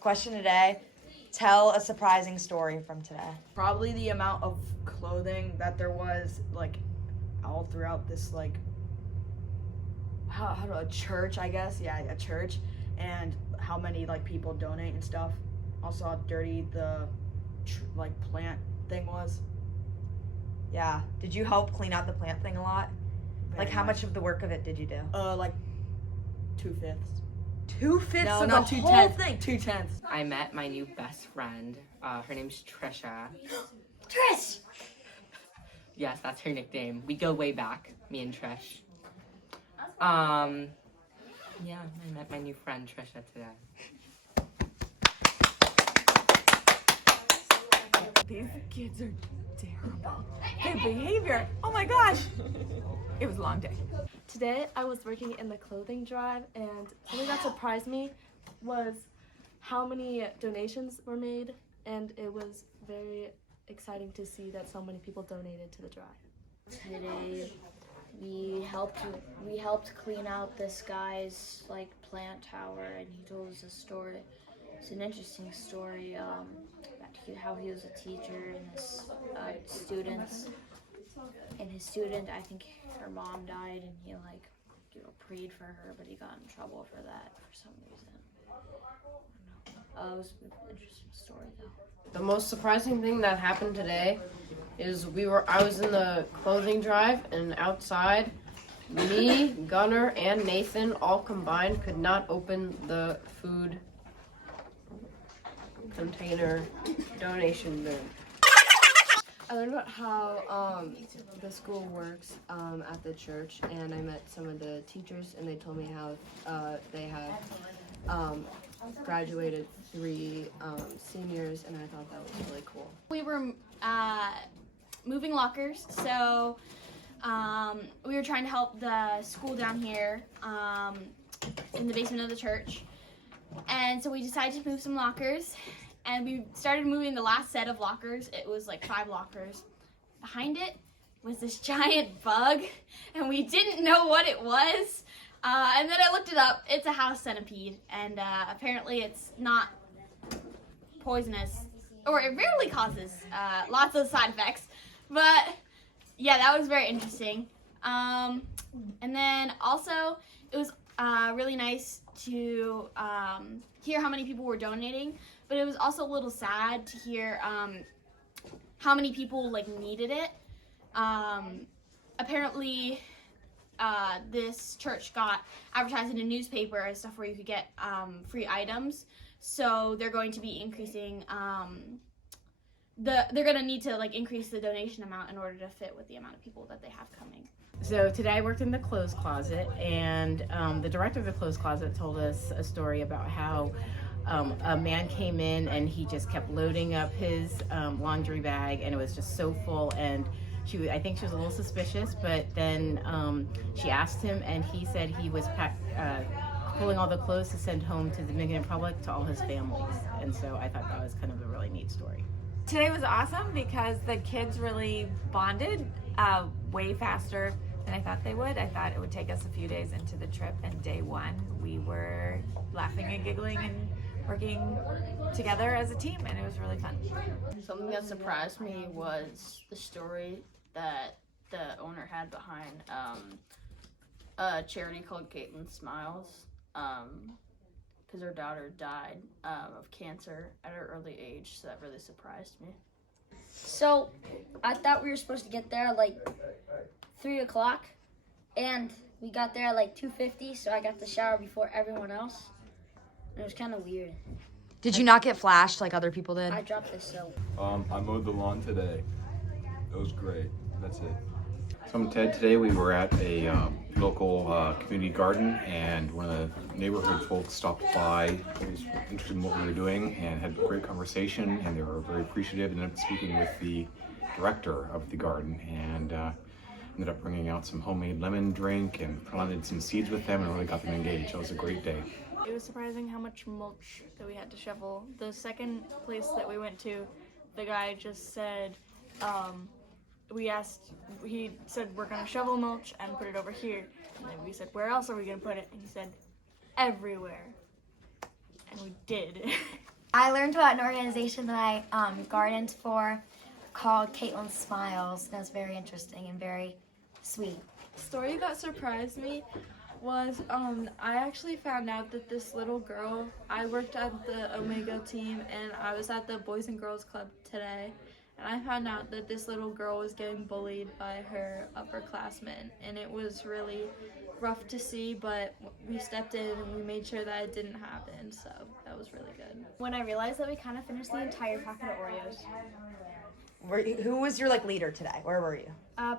Question today, tell a surprising story from today. Probably the amount of clothing that there was, like, all throughout this, like, a church, I guess. Yeah, a church. And how many, like, people donate and stuff. Also how dirty the, plant thing was. Yeah. Did you help clean out the plant thing a lot? Like, how much of the work of it did you do? Like 2/5. 2/5 No, of not the 2/10. whole thing? 2/10. I met my new best friend. Her name's Trisha. Trish! Yes, that's her nickname. We go way back, me and Trish. Yeah, I met my new friend Trisha today. These kids are terrible. Their behavior, oh my gosh. It was a long day. Today I was working in the clothing drive, and something that surprised me was how many donations were made, and it was very exciting to see that so many people donated to the drive. Today we helped clean out this guy's plant tower, and he told us a story. It's an interesting story about how he was a teacher and his students. And his student, I think her mom died, and he prayed for her, but he got in trouble for that for some reason. I don't know. It was an interesting story though. The most surprising thing that happened today is I was in the clothing drive, and outside, me, Gunnar, and Nathan all combined could not open the food container donation bin. I learned about how the school works at the church, and I met some of the teachers, and they told me how they have graduated 3 seniors, and I thought that was really cool. We were moving lockers, so we were trying to help the school down here in the basement of the church, and so we decided to move some lockers. And we started moving the last set of lockers. It was like 5 lockers. Behind it was this giant bug, and we didn't know what it was. And then I looked it up. It's a house centipede, and apparently it's not poisonous, or it rarely causes lots of side effects. But yeah, that was very interesting. And then also, it was really nice to hear how many people were donating. But it was also a little sad to hear how many people needed it. Apparently, this church got advertised in a newspaper and stuff where you could get free items. So they're going to be increasing. They're going to need to increase the donation amount in order to fit with the amount of people that they have coming. So today I worked in the clothes closet, and the director of the clothes closet told us a story about how a man came in and he just kept loading up his laundry bag, and it was just so full, and I think she was a little suspicious, but then she asked him, and he said he was pulling all the clothes to send home to the Dominican Republic to all his families, and so I thought that was kind of a really neat story. Today was awesome because the kids really bonded way faster than I thought they would. I thought it would take us a few days into the trip, and day 1 we were laughing and giggling and working together as a team, and it was really fun. Something that surprised me was the story that the owner had behind a charity called Caitlin Smiles, because her daughter died of cancer at an early age, so that really surprised me. So I thought we were supposed to get there at 3 o'clock, and we got there at 2:50, so I got the shower before everyone else. It was kind of weird. Did you not get flashed like other people did? I dropped the soap. I mowed the lawn today. It was great. That's it. So I'm Ted. Today we were at a local community garden, and one of the neighborhood folks stopped by, was interested in what we were doing, and had a great conversation, and they were very appreciative, and ended up speaking with the director of the garden, and ended up bringing out some homemade lemon drink and planted some seeds with them and really got them engaged. It was a great day. It was surprising how much mulch that we had to shovel. The second place that we went to, the guy just said, he said, we're gonna shovel mulch and put it over here. And then we said, where else are we gonna put it? And he said, everywhere. And we did. I learned about an organization that I gardened for called Caitlin's Smiles. And it was very interesting and very sweet. Story that surprised me was I actually found out that this little girl, I worked at the Omega team and I was at the Boys and Girls Club today, and I found out that this little girl was getting bullied by her upperclassmen, and it was really rough to see, but we stepped in and we made sure that it didn't happen, so that was really good. When I realized that we kind of finished the entire packet of Oreos. Who was your leader today? Where were you?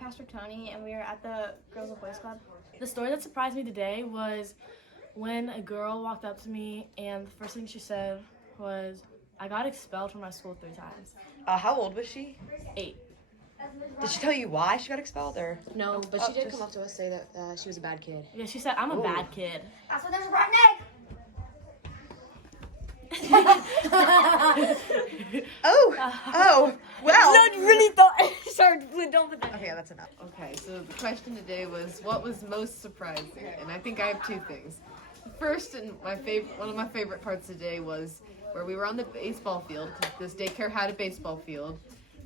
Pastor Tony, and we were at the Girls and Boys Club. The story that surprised me today was when a girl walked up to me and the first thing she said was, I got expelled from my school 3 times. How old was she? 8. Did she tell you why she got expelled, or? No, but she did come up to us say that she was a bad kid. Yeah, she said, I'm a bad kid. That's why there's a rotten egg. Well. I really thought. Sorry, don't put that. Okay, that's enough. Okay, so the question today was, what was most surprising? And I think I have 2 things. First, and one of my favorite parts today was where we were on the baseball field, because this daycare had a baseball field,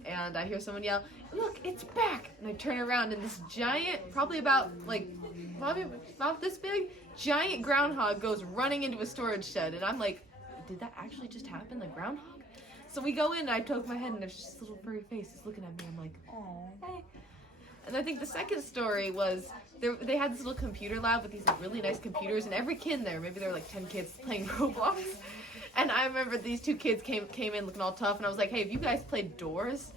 and I hear someone yell, "Look, it's back!" And I turn around, and this giant, probably about this big, giant groundhog goes running into a storage shed, and I'm like, did that actually just happen? The groundhog? So we go in, and I poke my head, and there's just this little furry face just looking at me. I'm like, oh, hey. And I think the second story was they had this little computer lab with these really nice computers, and every kid in there, maybe there were like 10 kids playing Roblox. And I remember these 2 kids came in looking all tough, and I was like, hey, have you guys played Doors?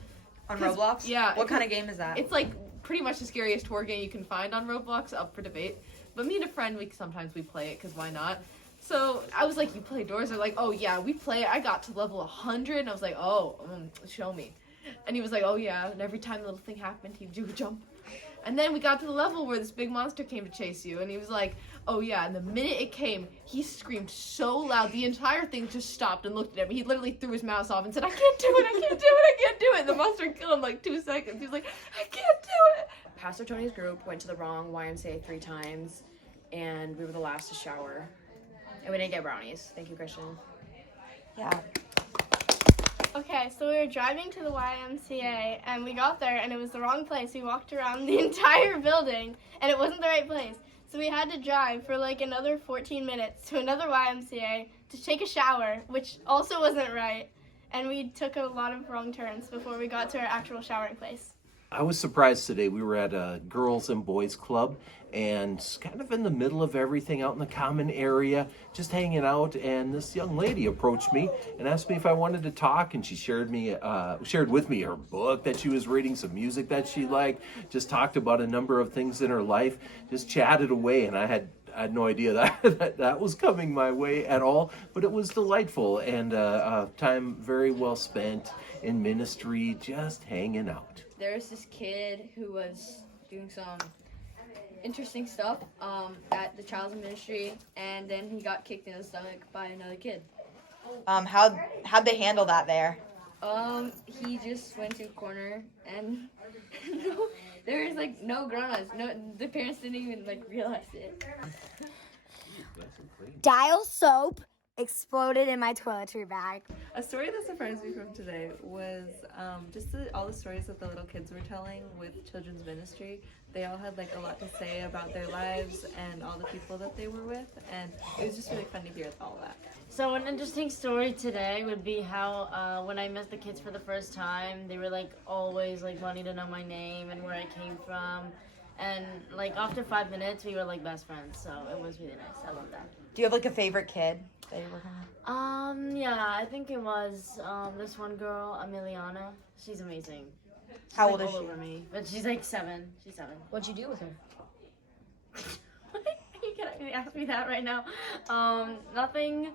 On Roblox? Yeah. What kind of game is that? It's like pretty much the scariest horror game you can find on Roblox, up for debate. But me and a friend, sometimes we play it, because why not? So I was like, you play Doors? They're like, oh yeah, we play it. I got to level 100, and I was like, oh, show me. And he was like, oh yeah, and every time the little thing happened, he would do a jump. And then we got to the level where this big monster came to chase you, and he was like, oh yeah, and the minute it came, he screamed so loud, the entire thing just stopped and looked at me. He literally threw his mouse off and said, I can't do it, I can't do it, I can't do it. And the monster killed him like 2 seconds. He was like, I can't do it. Pastor Tony's group went to the wrong YMCA 3 times, and we were the last to shower. And we didn't get brownies. Thank you, Christian. Yeah. Okay, so we were driving to the YMCA, and we got there, and it was the wrong place. We walked around the entire building, and it wasn't the right place. So we had to drive for like another 14 minutes to another YMCA to take a shower, which also wasn't right. And we took a lot of wrong turns before we got to our actual showering place. I was surprised today. We were at a girls and boys club and kind of in the middle of everything out in the common area, just hanging out, and this young lady approached me and asked me if I wanted to talk, and she shared with me her book that she was reading, some music that she liked, just talked about a number of things in her life, just chatted away, and I had no idea that was coming my way at all, but it was delightful and time very well spent in ministry, just hanging out. There's this kid who was doing some interesting stuff at the child's ministry, and then he got kicked in the stomach by another kid. How'd they handle that there? He just went to a corner, and there was like no grown-ups. No, the parents didn't even like realize it. Dial soap exploded in my toiletry bag. A story that surprised me from today was just all the stories that the little kids were telling with children's ministry. They all had like a lot to say about their lives and all the people that they were with, and it was just really fun to hear all that. So an interesting story today would be how when I met the kids for the first time, they were like always like wanting to know my name and where I came from. And like after 5 minutes, we were like best friends, so it was really nice. I love that. Do you have like a favorite kid that you're working with? Yeah, I think it was this one girl, Emiliana. She's amazing. She's, How like, old is all she? Over me, but she's like 7. She's 7. What'd you do with her? You can ask me that right now. Nothing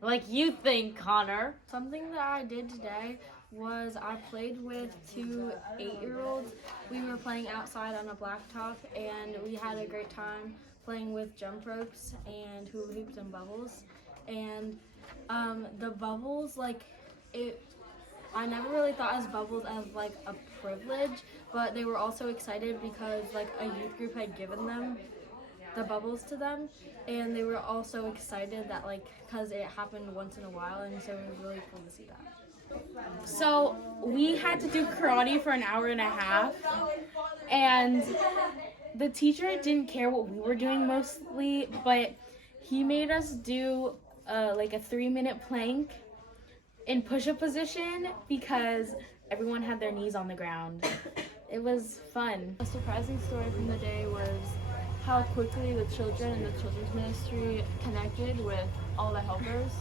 like you think, Connor. Something that I did today was I played with 2 8-year-olds. We were playing outside on a blacktop, and we had a great time playing with jump ropes and hula hoops and bubbles. And the bubbles, like, I never really thought as bubbles as like a privilege, but they were also excited because like a youth group had given them the bubbles to them, and they were all so excited that like because it happened once in a while, and so it was really cool to see that. So we had to do karate for an hour and a half, and the teacher didn't care what we were doing mostly, but he made us do like a 3-minute plank in push-up position because everyone had their knees on the ground. It was fun. A surprising story from the day was how quickly the children in the children's ministry connected with all the helpers.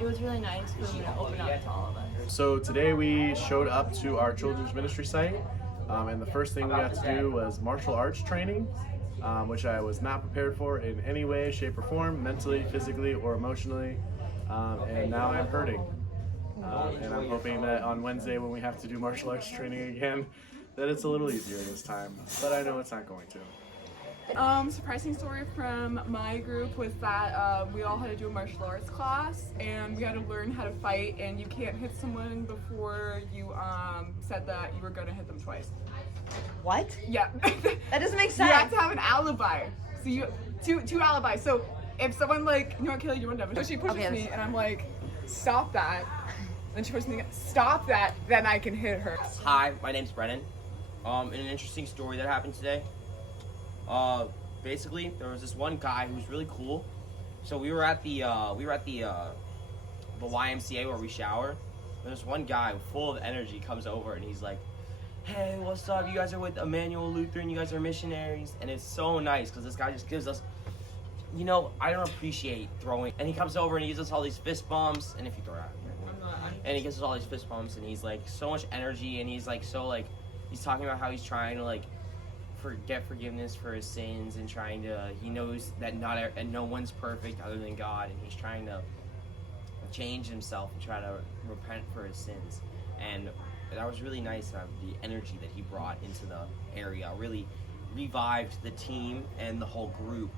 It was really nice for them to open up to all of us. So today we showed up to our children's ministry site, and the first thing we had to do was martial arts training, which I was not prepared for in any way, shape, or form, mentally, physically, or emotionally, and now I'm hurting. And I'm hoping that on Wednesday when we have to do martial arts training again, that it's a little easier this time, but I know it's not going to. Surprising story from my group was that we all had to do a martial arts class, and we had to learn how to fight, and you can't hit someone before you said that you were going to hit them twice. What? Yeah. That doesn't make sense. You have to have an alibi. So you two alibis. So if someone like, you know what, Kelly, you want to? So she pushes me, and I'm like, stop that. Then she pushes me, stop that. Then I can hit her. Hi, my name's Brennan. In an interesting story that happened today. Basically, there was this one guy who was really cool. So we were at the YMCA where we shower. And there's one guy full of energy comes over and he's like, "Hey, what's up? You guys are with Emmanuel Lutheran. You guys are missionaries." And it's so nice because this guy just gives us, you know, I don't appreciate throwing. And he comes over and he gives us all these fist bumps. And if you throw it out, and he gives us all these fist bumps, and he's like so much energy, and he's like so like, he's talking about how he's trying to like get forgiveness for his sins, and trying to, he knows that no one's perfect other than God, and he's trying to change himself and try to repent for his sins. And that was really nice. The energy that he brought into the area really revived the team and the whole group.